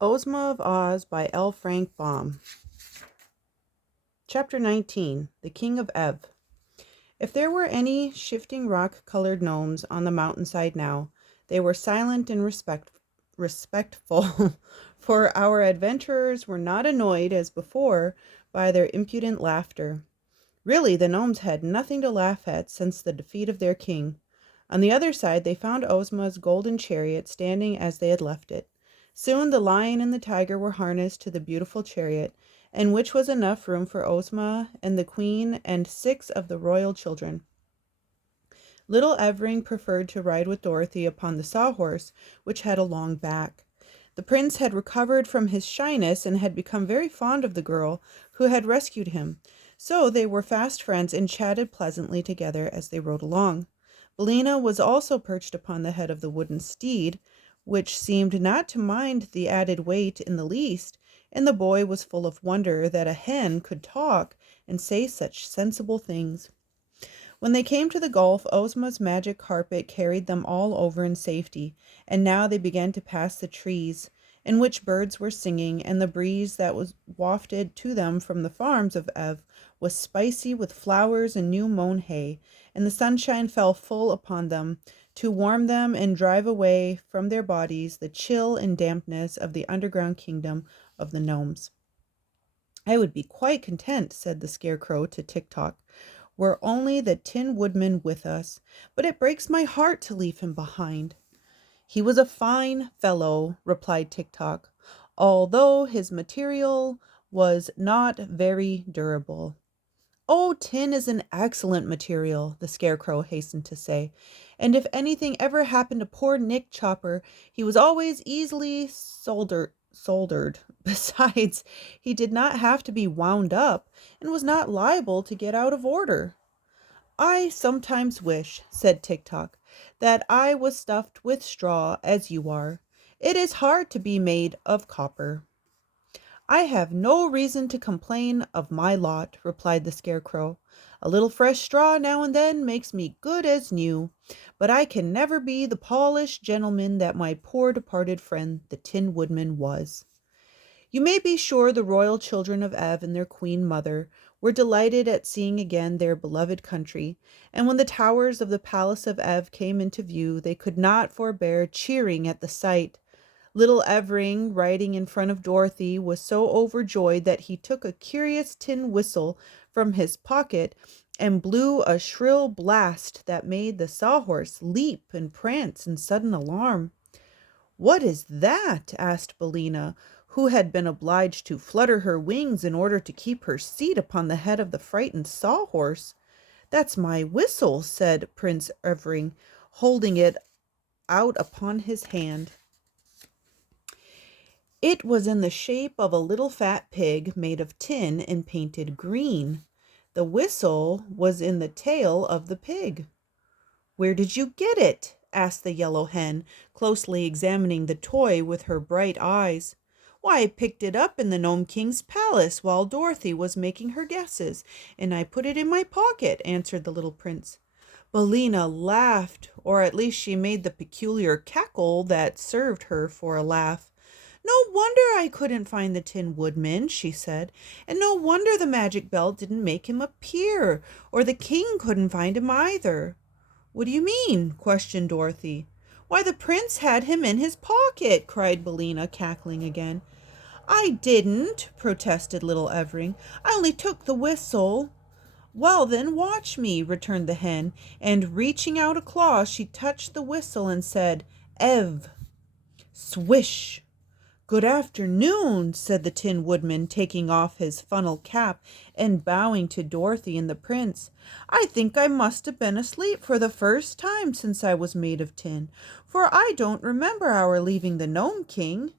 Ozma of Oz by L. Frank Baum. Chapter 19. The King of Ev. If there were any shifting rock-colored gnomes on the mountainside now, they were silent and respectful, for our adventurers were not annoyed as before by their impudent laughter. Really, the gnomes had nothing to laugh at since the defeat of their king. On the other side, they found Ozma's golden chariot standing as they had left it. Soon the lion and the tiger were harnessed to the beautiful chariot, in which was enough room for Ozma and the queen and 6 of the royal children. Little Evering preferred to ride with Dorothy upon the sawhorse, which had a long back. The prince had recovered from his shyness and had become very fond of the girl who had rescued him, so they were fast friends and chatted pleasantly together as they rode along. Billina was also perched upon the head of the wooden steed, which seemed not to mind the added weight in the least, and the boy was full of wonder that a hen could talk and say such sensible things. When they came to the gulf, Ozma's magic carpet carried them all over in safety, and now they began to pass the trees, in which birds were singing, and the breeze that was wafted to them from the farms of Ev was spicy with flowers and new mown hay, and the sunshine fell full upon them to warm them and drive away from their bodies the chill and dampness of the underground kingdom of the gnomes. "I would be quite content," said the Scarecrow to Tik-Tok, "were only the Tin Woodman with us, but it breaks my heart to leave him behind." "He was a fine fellow," replied Tik-Tok, "although his material was not very durable." "Oh, tin is an excellent material," the Scarecrow hastened to say, "and if anything ever happened to poor Nick Chopper, he was always easily soldered. Besides, he did not have to be wound up, and was not liable to get out of order." "I sometimes wish," said Tik-Tok, "that I was stuffed with straw as you are. It is hard to be made of copper." "I have no reason to complain of my lot," replied the Scarecrow. "A little fresh straw now and then makes me good as new, but I can never be the polished gentleman that my poor departed friend the Tin Woodman was." You may be sure the royal children of Ev and their queen mother were delighted at seeing again their beloved country, and when the towers of the palace of Ev came into view, they could not forbear cheering at the sight. Little Evering, riding in front of Dorothy, was so overjoyed that he took a curious tin whistle from his pocket and blew a shrill blast that made the sawhorse leap and prance in sudden alarm. "What is that?" asked Billina, who had been obliged to flutter her wings in order to keep her seat upon the head of the frightened sawhorse. "That's my whistle," said Prince Evering, holding it out upon his hand. It was in the shape of a little fat pig made of tin and painted green. The whistle was in the tail of the pig. "Where did you get it?" asked the yellow hen, closely examining the toy with her bright eyes. "Why, I picked it up in the Gnome King's palace while Dorothy was making her guesses, and I put it in my pocket," answered the little prince. Billina laughed, or at least she made the peculiar cackle that served her for a laugh. "No wonder I couldn't find the Tin Woodman," she said, "and no wonder the magic belt didn't make him appear, or the king couldn't find him either." "What do you mean?" questioned Dorothy. "Why, the prince had him in his pocket," cried Billina, cackling again. "I didn't," protested little Evering. "I only took the whistle." "Well, then watch me," returned the hen, and reaching out a claw, she touched the whistle and said, "Ev." Swish! "Good afternoon," said the Tin Woodman, taking off his funnel cap and bowing to Dorothy and the prince. "I think I must have been asleep for the first time since I was made of tin, for I don't remember our leaving the Gnome King."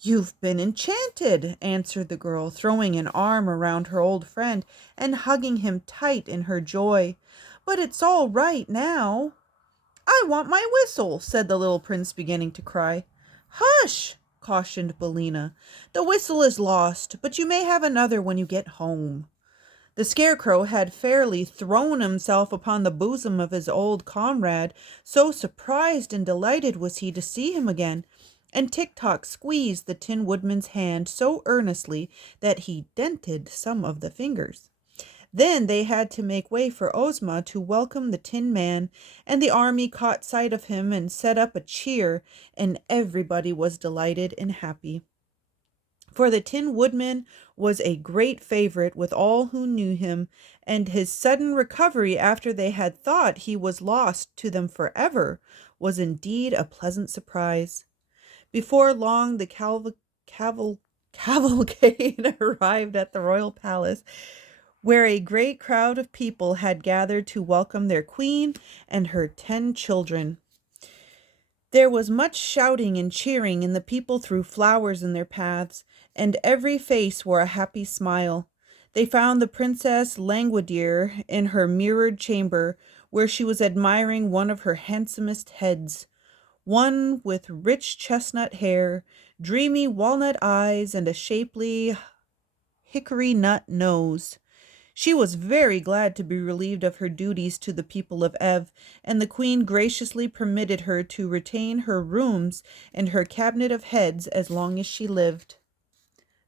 "You've been enchanted," answered the girl, throwing an arm around her old friend and hugging him tight in her joy. "But it's all right now." "I want my whistle," said the little prince, beginning to cry. "Hush!" cautioned Billina. "The whistle is lost, but you may have another when you get home." The Scarecrow had fairly thrown himself upon the bosom of his old comrade, so surprised and delighted was he to see him again. And Tik-Tok squeezed the Tin Woodman's hand so earnestly that he dented some of the fingers. Then they had to make way for Ozma to welcome the Tin Man, and the army caught sight of him and set up a cheer, and everybody was delighted and happy. For the Tin Woodman was a great favorite with all who knew him, and his sudden recovery after they had thought he was lost to them forever was indeed a pleasant surprise. Before long, the cavalcade arrived at the royal palace, where a great crowd of people had gathered to welcome their queen and her 10 children. There was much shouting and cheering, and the people threw flowers in their paths, and every face wore a happy smile. They found the Princess Langwidere in her mirrored chamber, where she was admiring one of her handsomest heads, one with rich chestnut hair, dreamy walnut eyes, and a shapely hickory nut nose. She was very glad to be relieved of her duties to the people of Ev, and the queen graciously permitted her to retain her rooms and her cabinet of heads as long as she lived.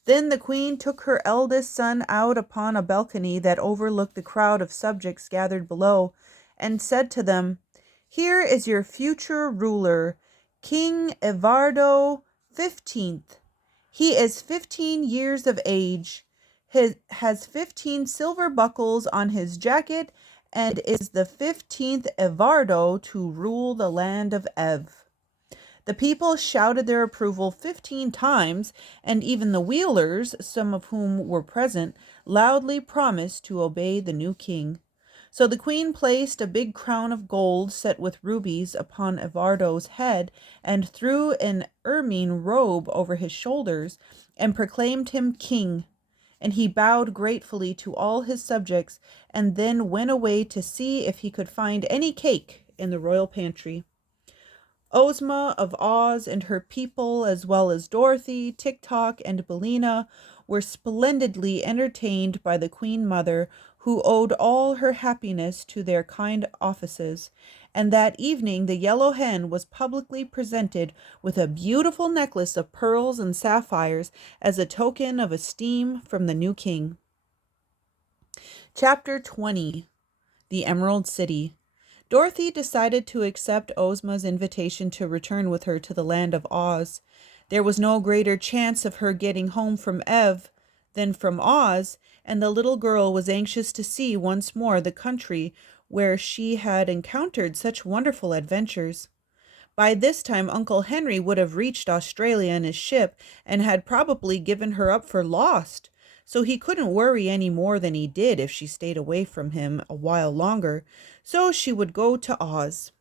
Then the queen took her eldest son out upon a balcony that overlooked the crowd of subjects gathered below, and said to them, "Here is your future ruler, King Evardo 15th. He is 15 years of age, has 15 silver buckles on his jacket, and is the 15th Evardo to rule the land of Ev." The people shouted their approval 15 times, and even the Wheelers, some of whom were present, loudly promised to obey the new king. So the queen placed a big crown of gold set with rubies upon Evardo's head, and threw an ermine robe over his shoulders, and proclaimed him king. And he bowed gratefully to all his subjects, and then went away to see if he could find any cake in the royal pantry. Ozma of Oz and her people, as well as Dorothy, Tik-Tok, and Billina, were splendidly entertained by the Queen Mother, who owed all her happiness to their kind offices, and that evening the Yellow Hen was publicly presented with a beautiful necklace of pearls and sapphires as a token of esteem from the new king. Chapter 20. The Emerald City. Dorothy decided to accept Ozma's invitation to return with her to the land of Oz. There was no greater chance of her getting home from Ev than from Oz, and the little girl was anxious to see once more the country where she had encountered such wonderful adventures. By this time Uncle Henry would have reached Australia in his ship and had probably given her up for lost, so he couldn't worry any more than he did if she stayed away from him a while longer. So she would go to Oz.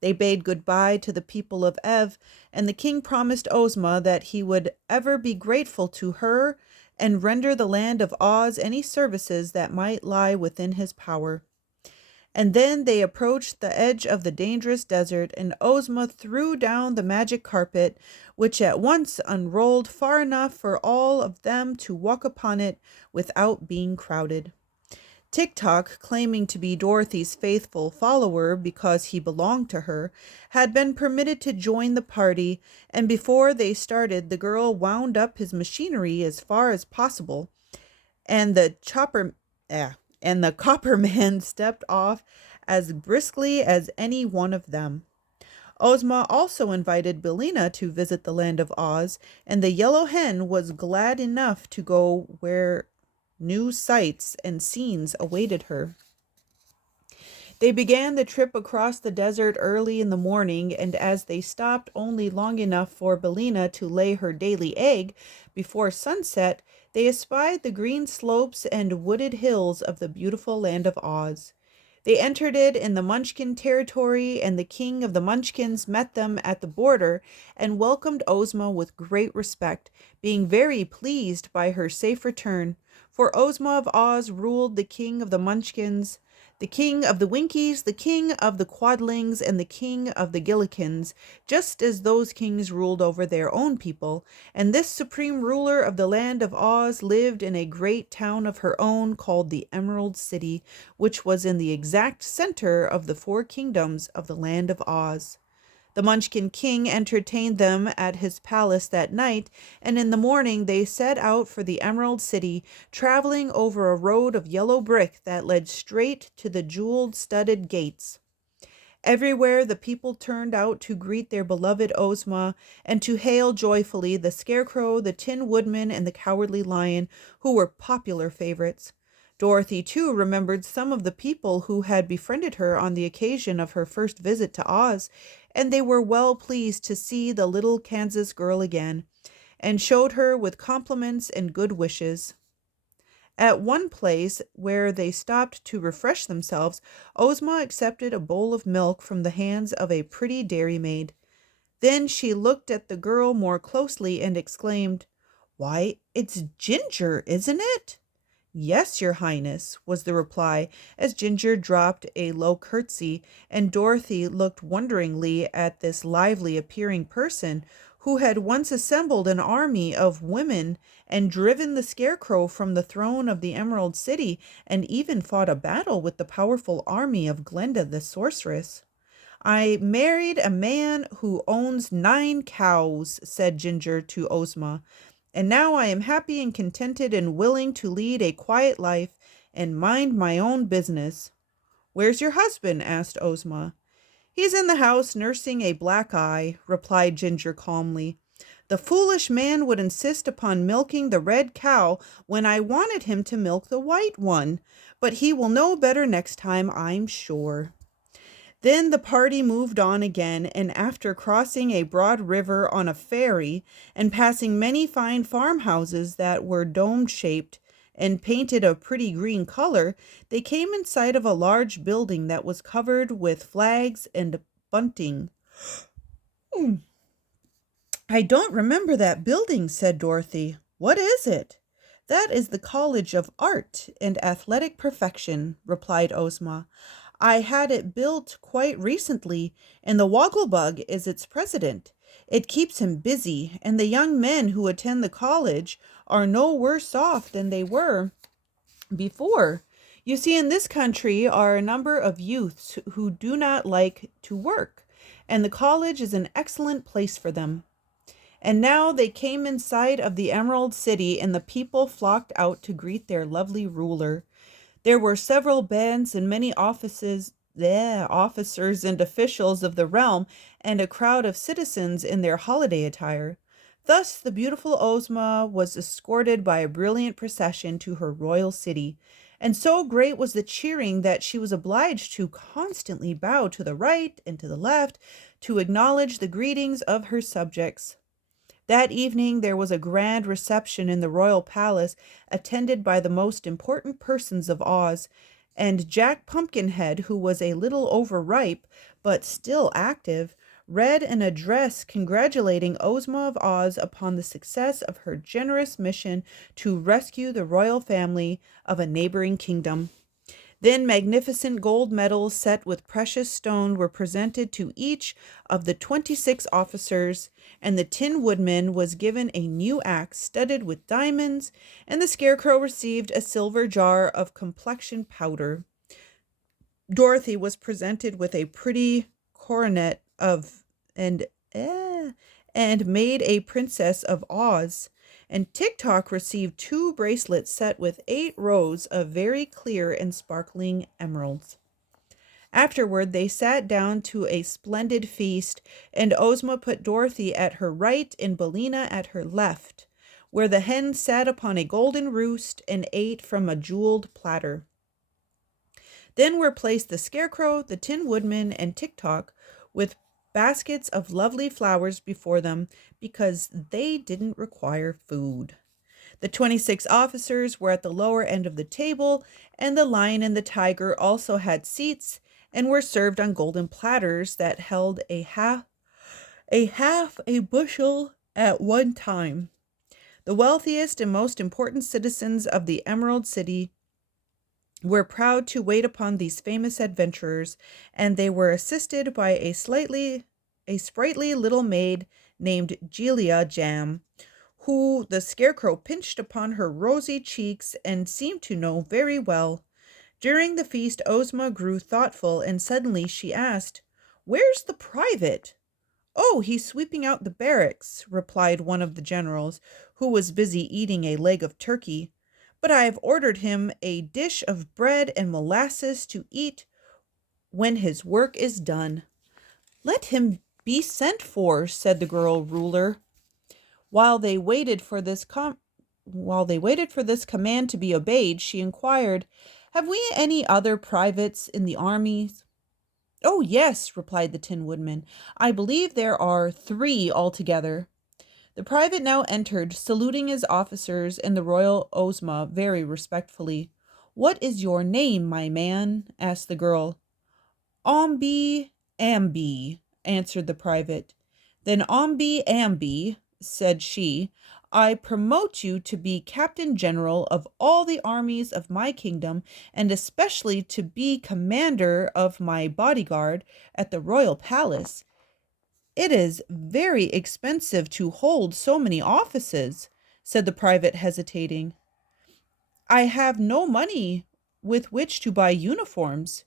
They bade goodbye to the people of Ev, and the king promised Ozma that he would ever be grateful to her and render the land of Oz any services that might lie within his power. And then they approached the edge of the dangerous desert, and Ozma threw down the magic carpet, which at once unrolled far enough for all of them to walk upon it without being crowded. Tik-Tok, claiming to be Dorothy's faithful follower because he belonged to her, had been permitted to join the party, and before they started the girl wound up his machinery as far as possible, and the copper man stepped off as briskly as any one of them. Ozma also invited Billina to visit the land of Oz, and the Yellow Hen was glad enough to go where new sights and scenes awaited her. They began the trip across the desert early in the morning, and as they stopped only long enough for Billina to lay her daily egg before sunset, they espied the green slopes and wooded hills of the beautiful land of Oz. They entered it in the Munchkin territory, and the king of the Munchkins met them at the border and welcomed Ozma with great respect, being very pleased by her safe return. For Ozma of Oz ruled the king of the Munchkins, the king of the Winkies, the king of the Quadlings, and the king of the Gillikins, just as those kings ruled over their own people, and this supreme ruler of the land of Oz lived in a great town of her own called the Emerald City, which was in the exact center of the 4 kingdoms of the land of Oz. The Munchkin King entertained them at his palace that night, and in the morning they set out for the Emerald City, traveling over a road of yellow brick that led straight to the jeweled-studded gates. Everywhere the people turned out to greet their beloved Ozma and to hail joyfully the Scarecrow, the Tin Woodman, and the Cowardly Lion, who were popular favorites. Dorothy, too, remembered some of the people who had befriended her on the occasion of her first visit to Oz, and they were well pleased to see the little Kansas girl again, and showed her with compliments and good wishes. At one place where they stopped to refresh themselves, Ozma accepted a bowl of milk from the hands of a pretty dairymaid. Then she looked at the girl more closely and exclaimed, "Why, it's Ginger, isn't it?" "Yes, your highness," was the reply, as Ginger dropped a low curtsy, and Dorothy looked wonderingly at this lively appearing person who had once assembled an army of women and driven the Scarecrow from the throne of the Emerald City, and even fought a battle with the powerful army of Glenda the sorceress. "I married a man who owns 9 cows," said Ginger to Ozma, "and now I am happy and contented and willing to lead a quiet life and mind my own business." "Where's your husband?" asked Ozma. "He's in the house nursing a black eye," replied Ginger calmly. "The foolish man would insist upon milking the red cow when I wanted him to milk the white one, but he will know better next time, I'm sure." Then the party moved on again, and after crossing a broad river on a ferry and passing many fine farmhouses that were dome-shaped and painted a pretty green color, they came in sight of a large building that was covered with flags and bunting. "Hmm, I don't remember that building," said Dorothy. "What is it?" "That is the College of Art and Athletic Perfection," replied Ozma. "I had it built quite recently, and the Wogglebug is its president. It keeps him busy, and the young men who attend the college are no worse off than they were before. You see, in this country are a number of youths who do not like to work, and the college is an excellent place for them." And now they came in sight of the Emerald City, and the people flocked out to greet their lovely ruler. There were several bands and many officers and officials of the realm, and a crowd of citizens in their holiday attire. Thus the beautiful Ozma was escorted by a brilliant procession to her royal city, and so great was the cheering that she was obliged to constantly bow to the right and to the left to acknowledge the greetings of her subjects. That evening there was a grand reception in the royal palace, attended by the most important persons of Oz, and Jack Pumpkinhead, who was a little overripe but still active, read an address congratulating Ozma of Oz upon the success of her generous mission to rescue the royal family of a neighboring kingdom. Then magnificent gold medals set with precious stone were presented to each of the 26 officers, and the Tin Woodman was given a new axe studded with diamonds, and the Scarecrow received a silver jar of complexion powder. Dorothy was presented with a pretty coronet and made a princess of Oz, and Tik-Tok received 2 bracelets set with 8 rows of very clear and sparkling emeralds. Afterward, they sat down to a splendid feast, and Ozma put Dorothy at her right and Billina at her left, where the hen sat upon a golden roost and ate from a jeweled platter. Then were placed the Scarecrow, the Tin Woodman, and Tik-Tok, with baskets of lovely flowers before them, because they didn't require food. The 26 officers were at the lower end of the table, and the Lion and the Tiger also had seats and were served on golden platters that held a half a bushel at one time. The wealthiest and most important citizens of the Emerald City were proud to wait upon these famous adventurers, and they were assisted by a sprightly little maid named Gelia Jam, who the Scarecrow pinched upon her rosy cheeks and seemed to know very well. During the feast, Ozma grew thoughtful, and suddenly she asked, "Where's the private?" Oh, he's sweeping out the barracks, replied one of the generals, who was busy eating a leg of turkey. But I have ordered him a dish of bread and molasses to eat when his work is done. Let him be sent for, said the girl ruler. While they waited for this command to be obeyed, she inquired, "Have we any other privates in the army?" "Oh, yes," replied the Tin Woodman. "I believe there are 3 altogether." The private now entered, saluting his officers and the royal Ozma very respectfully. "What is your name, my man?" asked the girl. "Omby Amby," answered the private. "Then Omby Amby," said she, "I promote you to be Captain General of all the armies of my kingdom, and especially to be commander of my bodyguard at the royal palace. It is very expensive to hold so many offices," said the private, hesitating. "I have no money with which to buy uniforms."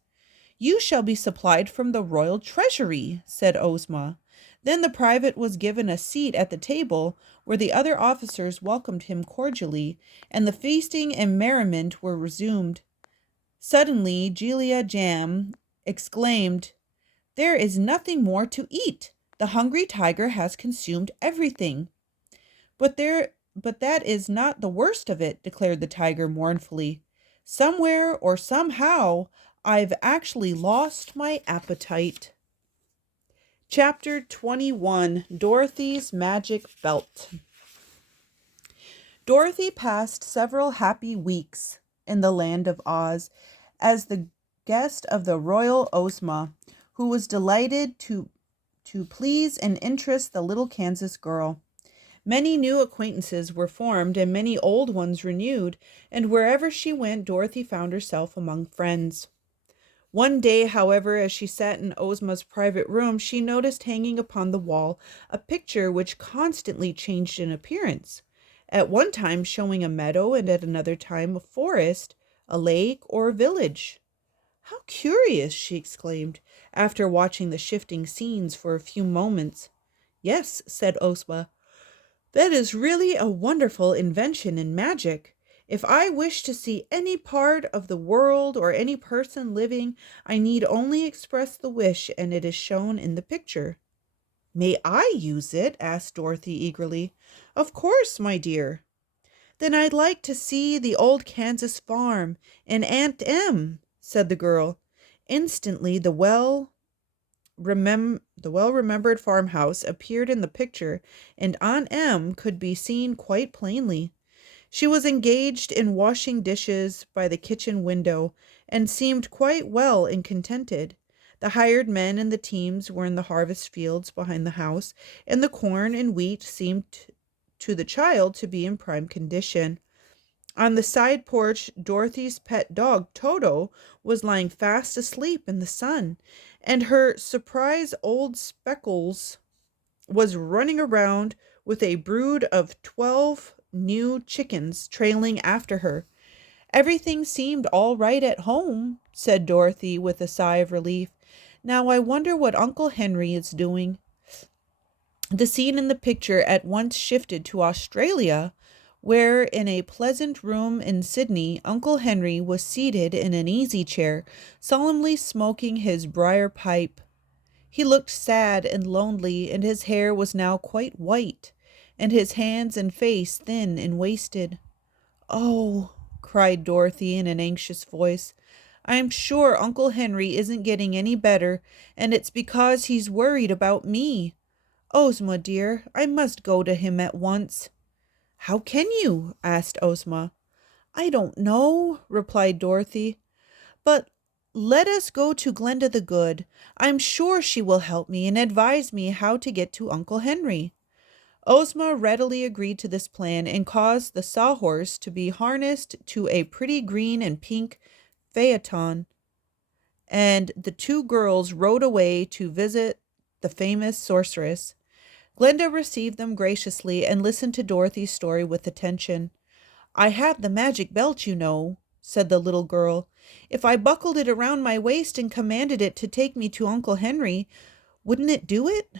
"You shall be supplied from the royal treasury," said Ozma. Then the private was given a seat at the table, where the other officers welcomed him cordially, and the feasting and merriment were resumed. Suddenly Jellia Jam exclaimed, "There is nothing more to eat. The hungry tiger has consumed everything." But that is not the worst of it," declared the tiger mournfully. "Somewhere or somehow I've actually lost my appetite." Chapter 21: Dorothy's Magic Belt. Dorothy passed several happy weeks in the land of Oz as the guest of the royal Ozma, who was delighted to please and interest the little Kansas girl. Many new acquaintances were formed and many old ones renewed, and wherever she went, Dorothy found herself among friends. One day, however, as she sat in Ozma's private room, she noticed hanging upon the wall a picture which constantly changed in appearance, at one time showing a meadow and at another time a forest, a lake, or a village. "How curious!" she exclaimed, after watching the shifting scenes for a few moments. "Yes," said Ozma, "that is really a wonderful invention in magic. If I wish to see any part of the world or any person living, I need only express the wish and it is shown in the picture." "May I use it?" asked Dorothy eagerly. "Of course, my dear." "Then I'd like to see the old Kansas farm and Aunt Em," said the girl. Instantly the well-remembered farmhouse appeared in the picture, and Aunt Em could be seen quite plainly. She was engaged in washing dishes by the kitchen window, and seemed quite well and contented. The hired men and the teams were in the harvest fields behind the house, and the corn and wheat seemed to the child to be in prime condition. On the side porch, Dorothy's pet dog, Toto, was lying fast asleep in the sun, and her surprise old Speckles was running around with a brood of 12 new chickens trailing after her. "Everything seemed all right at home," said Dorothy with a sigh of relief. "Now I wonder what Uncle Henry is doing." The scene in the picture at once shifted to Australia, where in a pleasant room in Sydney, Uncle Henry was seated in an easy chair, solemnly smoking his briar pipe. He looked sad and lonely, and his hair was now quite white, and his hands and face thin and wasted. "Oh," cried Dorothy in an anxious voice, "I'm sure Uncle Henry isn't getting any better, and it's because he's worried about me. Ozma, dear, I must go to him at once." "How can you?" asked Ozma. "I don't know," replied Dorothy. "But let us go to Glenda the Good. I'm sure she will help me and advise me how to get to Uncle Henry." Ozma readily agreed to this plan and caused the sawhorse to be harnessed to a pretty green and pink phaeton, and the 2 girls rode away to visit the famous sorceress. Glenda received them graciously and listened to Dorothy's story with attention. "I have the magic belt, you know," said the little girl. "If I buckled it around my waist and commanded it to take me to Uncle Henry, wouldn't it do it?"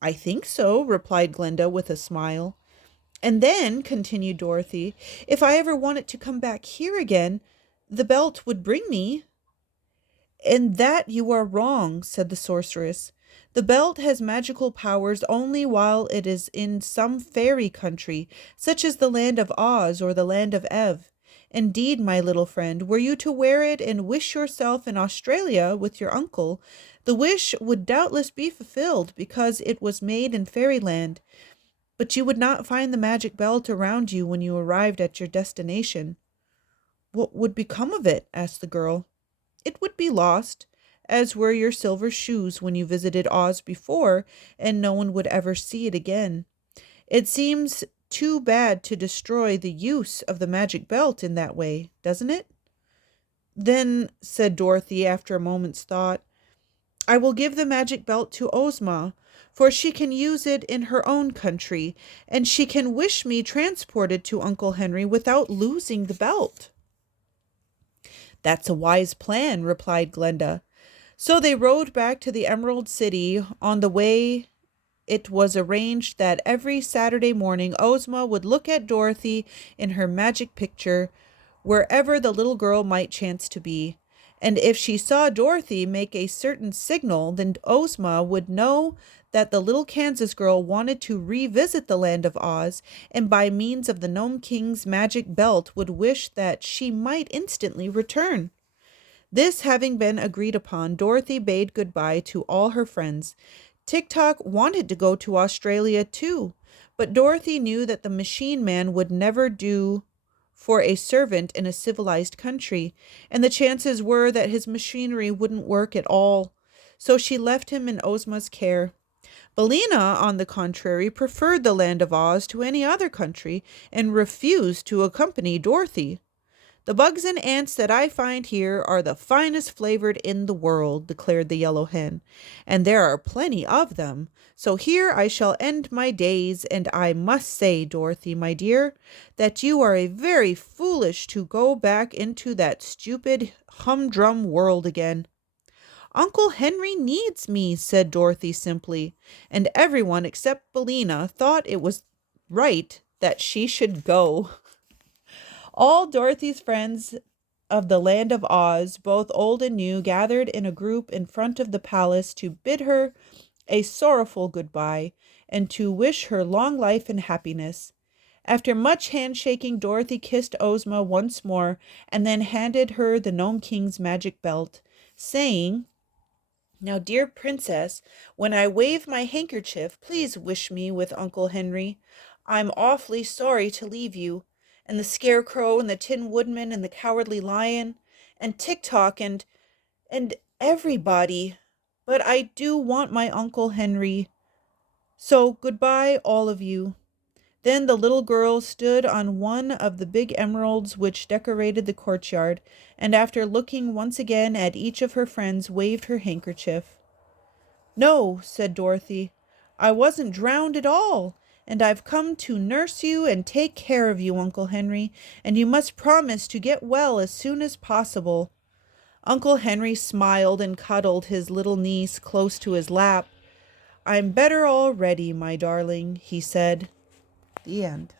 I think so, replied Glinda with a smile. And then, continued Dorothy, if I ever wanted to come back here again, the belt would bring me. In that you are wrong, said the sorceress. The belt has magical powers only while it is in some fairy country, such as the land of Oz or the land of Ev. Indeed, my little friend, were you to wear it and wish yourself in Australia with your uncle, the wish would doubtless be fulfilled because it was made in fairyland. But you would not find the magic belt around you when you arrived at your destination. What would become of it? Asked the girl. It would be lost, as were your silver shoes when you visited Oz before, and no one would ever see it again. It seems too bad to destroy the use of the magic belt in that way, doesn't it? Then, said Dorothy after a moment's thought, I will give the magic belt to Ozma, for she can use it in her own country, and she can wish me transported to Uncle Henry without losing the belt. That's a wise plan, replied Glenda. So they rode back to the Emerald City. On the way, it was arranged that every Saturday morning Ozma would look at Dorothy in her magic picture, wherever the little girl might chance to be. And if she saw Dorothy make a certain signal, then Ozma would know that the little Kansas girl wanted to revisit the land of Oz, and by means of the Gnome King's magic belt would wish that she might instantly return. This having been agreed upon, Dorothy bade goodbye to all her friends. Tik-Tok wanted to go to Australia too, but Dorothy knew that the machine man would never do for a servant in a civilized country, and the chances were that his machinery wouldn't work at all. So she left him in Ozma's care. Billina, on the contrary, preferred the land of Oz to any other country and refused to accompany Dorothy. The bugs and ants that I find here are the finest flavored in the world, declared the yellow hen, and there are plenty of them. So here I shall end my days, and I must say, Dorothy, my dear, that you are very foolish to go back into that stupid humdrum world again. Uncle Henry needs me, said Dorothy simply, and everyone except Billina thought it was right that she should go. All Dorothy's friends of the land of Oz, both old and new, gathered in a group in front of the palace to bid her a sorrowful goodbye and to wish her long life and happiness. After much handshaking, Dorothy kissed Ozma once more and then handed her the Gnome King's magic belt, saying, Now, dear princess, when I wave my handkerchief, please wish me with Uncle Henry. I'm awfully sorry to leave you, and the Scarecrow and the Tin Woodman and the Cowardly Lion and Tik-Tok and everybody. But I do want my Uncle Henry. So goodbye, all of you. Then the little girl stood on one of the big emeralds which decorated the courtyard, and after looking once again at each of her friends, waved her handkerchief. No, said Dorothy, I wasn't drowned at all, and I've come to nurse you and take care of you, Uncle Henry, and you must promise to get well as soon as possible. Uncle Henry smiled and cuddled his little niece close to his lap. I'm better already, my darling, he said. The end.